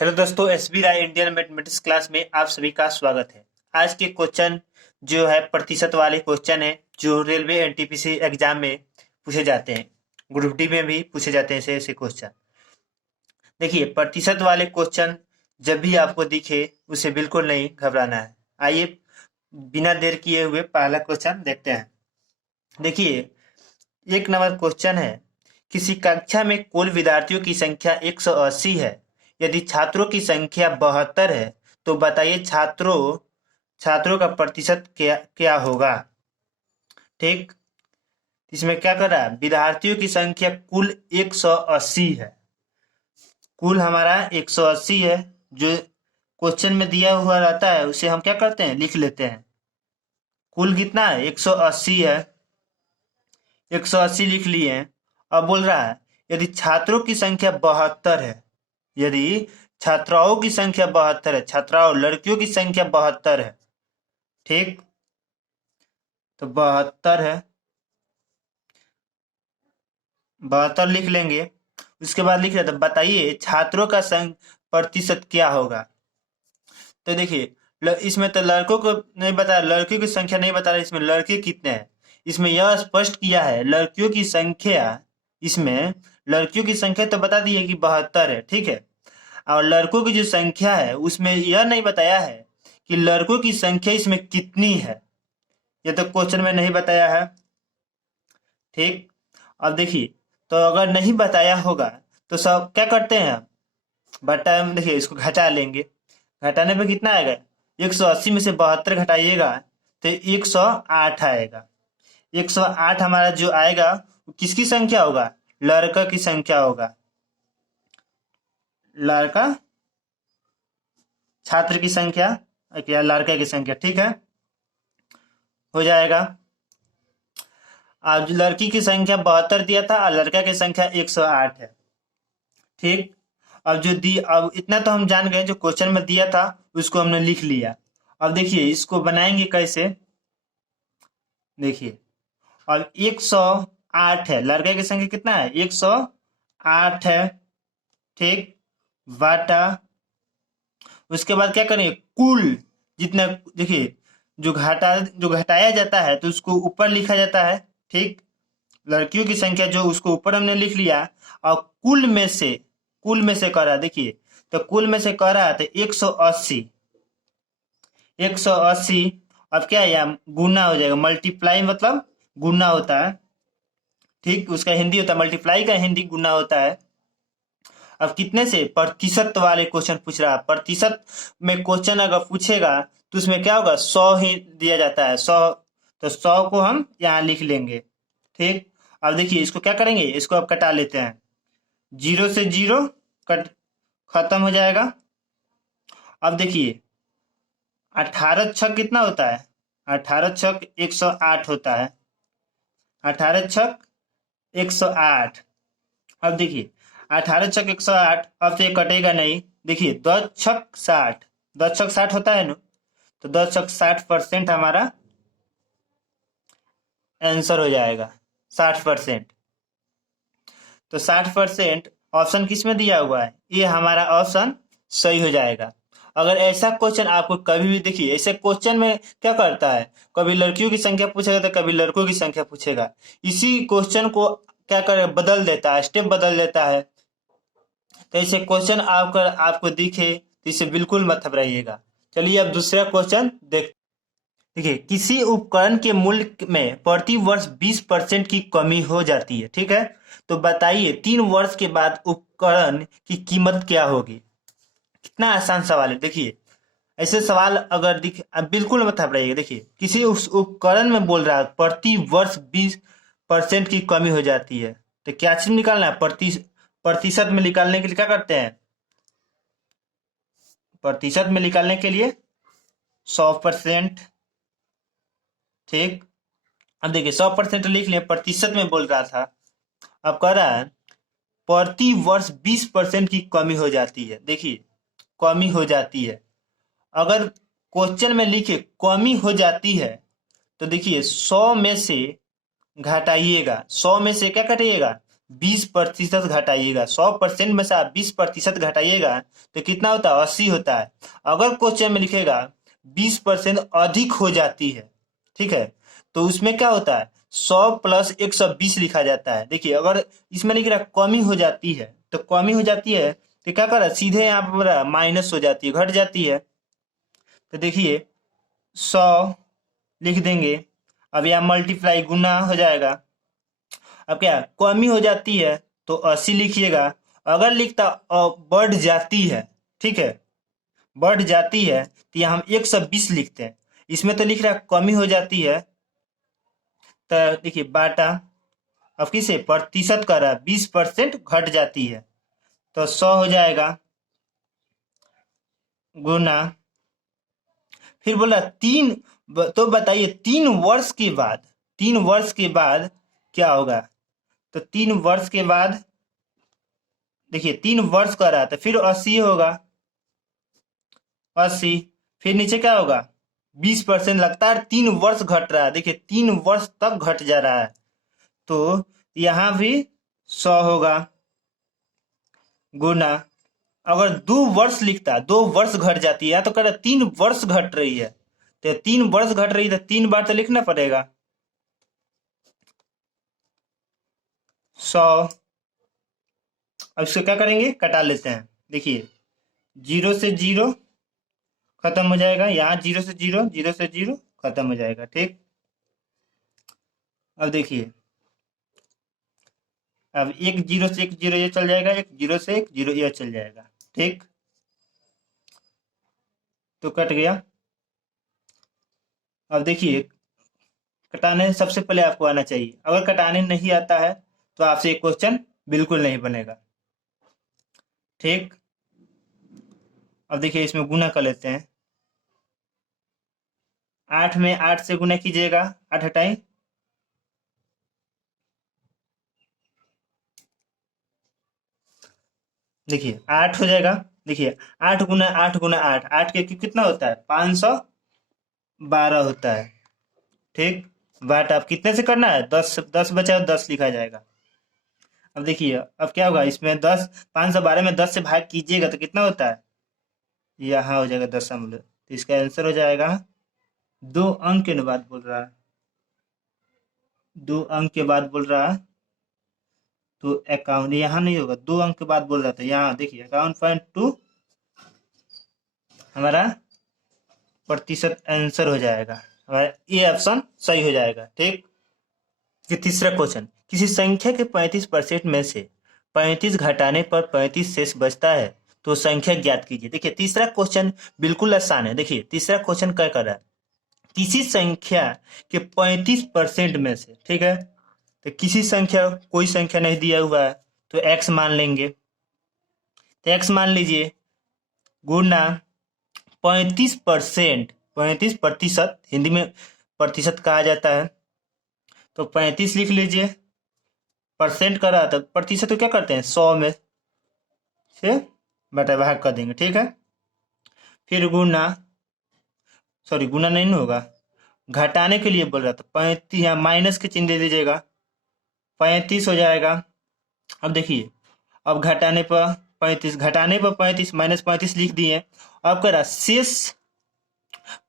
Hello दोस्तों, SB राय Indian mathematics class में आप सभी का स्वागत है। आज के क्वेश्चन जो है प्रतिशत वाले क्वेश्चन है जो रेलवे एनटीपीसी एग्जाम में पूछे जाते हैं। ग्रुप डी में भी पूछे जाते हैं ऐसे ऐसे क्वेश्चन। देखिए, प्रतिशत वाले क्वेश्चन जब भी आपको दिखे उसे बिल्कुल नहीं घबराना है। आइए बिना देर किए हुए पहला क्वेश्चन देखते हैं। देखिए, एक नंबर क्वेश्चन है, किसी कक्षा में कुल विद्यार्थियों की संख्या 180 है। यदि छात्रों की संख्या 72 है तो बताइए छात्रों छात्रों का प्रतिशत क्या क्या होगा। ठीक, इसमें क्या कर रहा है, विद्यार्थियों की संख्या कुल 180 है। कुल हमारा 180 है। जो क्वेश्चन में दिया हुआ रहता है उसे हम क्या करते हैं, लिख लेते हैं। कुल कितना है, 180 है। 180 लिख लिए हैं। अब बोल रहा है यदि छात्रों की संख्या 72 है, यदि छात्राओं की संख्या 72 है, छात्राओं लड़कियों की संख्या 72 है। ठीक, तो 72 है, 72 लिख लेंगे। उसके बाद लिख रहे थे बताइए छात्रों का प्रतिशत क्या होगा। तो देखिए, इसमें तो लड़कों को नहीं बताया, लड़कियों की संख्या नहीं बता रहा, इसमें लड़के कितने हैं। इसमें यह स्पष्ट किया है लड़कियों की संख्या, इसमें लड़कियों की संख्या तो बता दी है कि 72 है। ठीक है, और लड़कों की जो संख्या है उसमें यह नहीं बताया है कि लड़कों की संख्या इसमें कितनी है। यह तो क्वेश्चन में नहीं बताया है। ठीक, अब देखिए, तो अगर नहीं बताया होगा तो सब क्या करते हैं, बटा में देखिए इसको घटा लेंगे। घटाने पे कितना आएगा, 180 में से 72 घटाइएगा तो 108 आएगा। 108 हमारा जो आएगा वो किसकी संख्या होगा, लड़का की संख्या होगा। लड़का, छात्र की संख्या या लड़के की संख्या। ठीक है, हो जाएगा। अब लड़की की संख्या 72 दिया था और लड़का की संख्या 108 है। ठीक, अब इतना तो हम जान गए, जो क्वेश्चन में दिया था उसको हमने लिख लिया। अब देखिए इसको बनाएंगे कैसे। देखिए, अब 108 है, लड़के की संख्या कितना है, 108 है। ठीक, बाटा, उसके बाद क्या करेंगे, कुल जितना, देखिए जो घटाया जाता है तो उसको ऊपर लिखा जाता है। ठीक, लड़कियों की संख्या जो उसको ऊपर हमने लिख लिया, और कुल में से कह रहा है। देखिए, तो कुल में से कह रहा है तो 180, 180। अब क्या है, यहाँ गुना हो जाएगा, मल्टीप्लाई मतलब गुना होता है। ठीक, उसका हिंदी होता है मल्टीप्लाई, का हिंदी गुना होता है। अब कितने से, प्रतिशत वाले क्वेश्चन पूछ रहा है। प्रतिशत में क्वेश्चन अगर पूछेगा तो उसमें क्या होगा, 100 ही दिया जाता है, 100। तो 100 को हम यहाँ लिख लेंगे। ठीक, अब देखिए इसको क्या करेंगे, इसको अब कटा लेते हैं। 0 से 0 कट खत्म हो जाएगा। अब देखिए 18 छक कितना होता है, 18 छक 108 होता है। 18 छक 108। अब देखिए 18 छक 108, अब तो ये कटेगा नहीं। देखिए 10 छक 60, 10 छक 60 होता है ना, तो 10 छक 60% हमारा आंसर हो जाएगा, 60%। तो 60% ऑप्शन किस में दिया हुआ है, ये हमारा ऑप्शन सही हो जाएगा। अगर ऐसा क्वेश्चन आपको कभी भी, देखिए ऐसे क्वेश्चन में क्या करता है, कभी लड़कियों की संख्या पूछेगा तो कभी लड़कों की संख्या पूछेगा। इसी क्वेश्चन को क्या करे, बदल देता है, स्टेप बदल देता है। तो ऐसे क्वेश्चन आपको दिखे तो इससे बिल्कुल मत घबराइएगा। चलिए अब दूसरा क्वेश्चन देखिए, किसी उपकरण के मूल्य में प्रति वर्ष 20% की कमी हो जाती है। ठीक है, तो बताइए 3 वर्ष के बाद उपकरण की कीमत क्या होगी। कितना आसान सवाल है। देखिए, ऐसे सवाल अगर अब बिल्कुल मत घबराइएगा। देखिए, किसी उस उपकरण में बोल रहा है प्रति वर्ष 20% की कमी हो जाती है, तो क्या चीज निकालना है, प्रतिशत में निकालने के लिए क्या करते हैं, प्रतिशत में निकालने के लिए 100%। ठीक, अब देखिए 100% लिख लिया, प्रतिशत में बोल रहा था। अब कह रहा है प्रति वर्ष 20% की कमी हो जाती है। देखिए, कमी हो जाती है, अगर क्वेश्चन में लिखे कमी हो जाती है तो देखिए 100 में से घटाइएगा, 100 में से क्या कटिएगा, 20% घटाइएगा। 100% में से आप 20% घटाइएगा तो कितना होता है? 80 होता है। अगर क्वेश्चन में लिखेगा 20% अधिक हो जाती है, ठीक है, तो उसमें क्या होता है? 100 प्लस 120 लिखा जाता है। देखिए अगर इसमें लिख रहा कमी हो जाती है, तो कमी हो जाती है तो क्या कर रहा है? सीधे यहाँ पर माइनस हो जाती है, घट जाती है। तो देखिए 100 लिख देंगे, अब यहाँ मल्टीप्लाई गुना हो जाएगा। अब क्या कमी हो जाती है तो 80 लिखिएगा। अगर लिखता बढ़ जाती है, ठीक है, बढ़ जाती है तो यहाँ हम 120 लिखते हैं। इसमें तो लिख रहा है कमी हो जाती है, तो देखिए बाटा अब किसे प्रतिशत कर रहा है, 20% घट जाती है तो 100 हो जाएगा गुना, फिर बोला तो बताइए 3 वर्ष के बाद, 3 वर्ष के बाद क्या होगा? तो 3 वर्ष के बाद देखिए 3 वर्ष का रहा तो फिर 80 होगा, 80। फिर नीचे क्या होगा? 20% लगता है 3 वर्ष घट रहा है, देखिए 3 वर्ष तक घट जा रहा है, तो यहाँ भी 100 होगा गुना। अगर 2 वर्ष लिखता, 2 वर्ष घट जाती है तो कह रहा 3 वर्ष घट रही है, तो 3 वर्ष घट रही है तो 3 बार तो लिखना पड़ेगा 100। अब इसको क्या करेंगे? कटा लेते हैं। देखिए 0 से 0 खत्म हो जाएगा, यहाँ 0 से 0, 0 से 0 खत्म हो जाएगा, ठीक। अब देखिए अब 1 0 से 1 0 ये चल जाएगा, 1 0 से 1 0 ये चल जाएगा, ठीक। तो कट गया। अब देखिए कटाने सबसे पहले आपको आना चाहिए, अगर कटाने नहीं आता है तो आपसे एक क्वेश्चन बिल्कुल नहीं बनेगा, ठीक। अब देखिए इसमें गुना कर लेते हैं। 8 में 8 से गुना कीजिएगा, 8 हटाई, देखिए 8 हो जाएगा। देखिए 8 गुना 8 8 के कितना होता है? 512 होता है, ठीक। बाट आप कितने से करना है? 10, 10 बचा 10 लिखा जाएगा। अब देखिए अब क्या होगा? इसमें 10, 512 में 10 से भाग कीजिएगा तो कितना होता है? यहाँ हो जाएगा 10 तो इसका आंसर हो जाएगा 2 अंक के बाद बोल रहा है, 2 अंक के बाद बोल रहा है तो 51, यहाँ नहीं होगा, 2 अंक के बाद बोल रहा था, यहाँ देखिए 51.2 हमारा प्रतिशत आंसर हो जाएगा, हमारा ये ऑप्शन सही हो जाएगा, ठीक। ये तीसरा क्वेश्चन, किसी संख्या के 35% में से 35 घटाने पर 35 शेष बचता है तो संख्या ज्ञात कीजिए। देखिए तीसरा क्वेश्चन बिल्कुल आसान है। देखिए तीसरा क्वेश्चन क्या कर रहा है? किसी संख्या के 35% में से, ठीक है, तो किसी संख्या, कोई संख्या नहीं दिया हुआ है तो x मान लेंगे, तो x मान लीजिए गुना 35%, 35% हिंदी में प्रतिशत कहा जाता है, तो 35 लिख लीजिए। परसेंट का रहा था, प्रतिशत को क्या करते हैं? 100 में से बटा भाग कर देंगे, ठीक है। फिर गुना, सॉरी गुना नहीं होगा, घटाने के लिए बोल रहा था, 35 यहाँ माइनस के चिन्ह दे दीजिएगा, 35 हो जाएगा। अब देखिए अब घटाने पर 35, घटाने पर 35 माइनस 35 लिख दिए। अब कह रहा शेष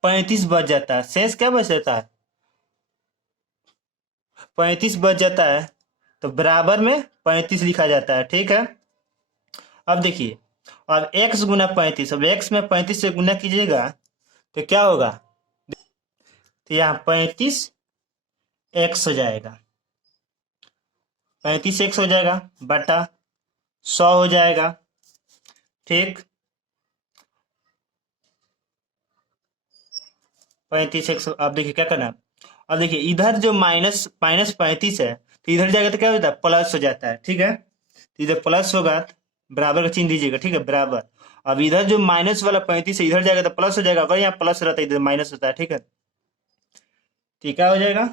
35 बच जाता है, शेष क्या बच जाता है? 35 बच जाता है, तो बराबर में 35 लिखा जाता है, ठीक है। अब देखिए अब x गुना 35, अब x में 35 से गुना कीजिएगा तो क्या होगा? तो यहाँ 35x हो जाएगा, 35x हो जाएगा बटा 100 हो जाएगा, ठीक। 35x, अब देखिए क्या करना है? अब देखिए इधर जो माइनस माइनस 35 है तो इधर जाएगा तो क्या होता है? प्लस हो जाता है, ठीक है। तो इधर प्लस होगा तो बराबर का चिन्ह दीजिएगा, ठीक है, बराबर। अब इधर जो माइनस वाला 35 है इधर जाएगा तो प्लस हो जाएगा, अगर यहाँ प्लस रहता है इधर माइनस होता है, ठीक है। तो क्या हो जाएगा?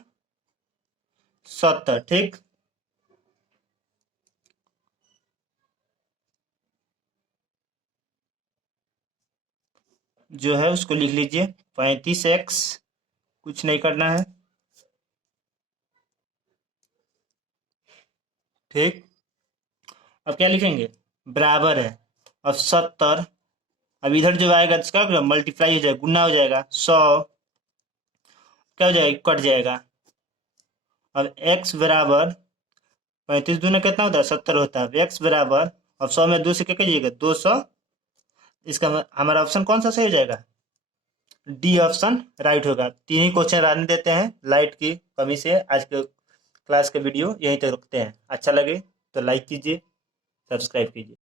70, ठीक। जो है उसको लिख लीजिए 35x, कुछ नहीं करना है, ठीक। अब क्या लिखेंगे, बराबर है। अब 70, अब इधर जो आएगा इसका मल्टीप्लाई हो जाएगा, गुना हो जाएगा, 100 क्या हो जाएगा, कट जाएगा। अब x बराबर 35 दूना कितना होता है, 70 होता है। x बराबर, अब 100 में 2 से क्या करिएगा, 200। इसका हमारा ऑप्शन कौन सा सही हो जाएगा, डी ऑप्शन राइट होगा। तीन ही क्वेश्चन रहने देते हैं, लाइट की कमी से आज के क्लास का वीडियो यहीं तक रखते हैं। अच्छा लगे तो लाइक कीजिए, सब्सक्राइब कीजिए।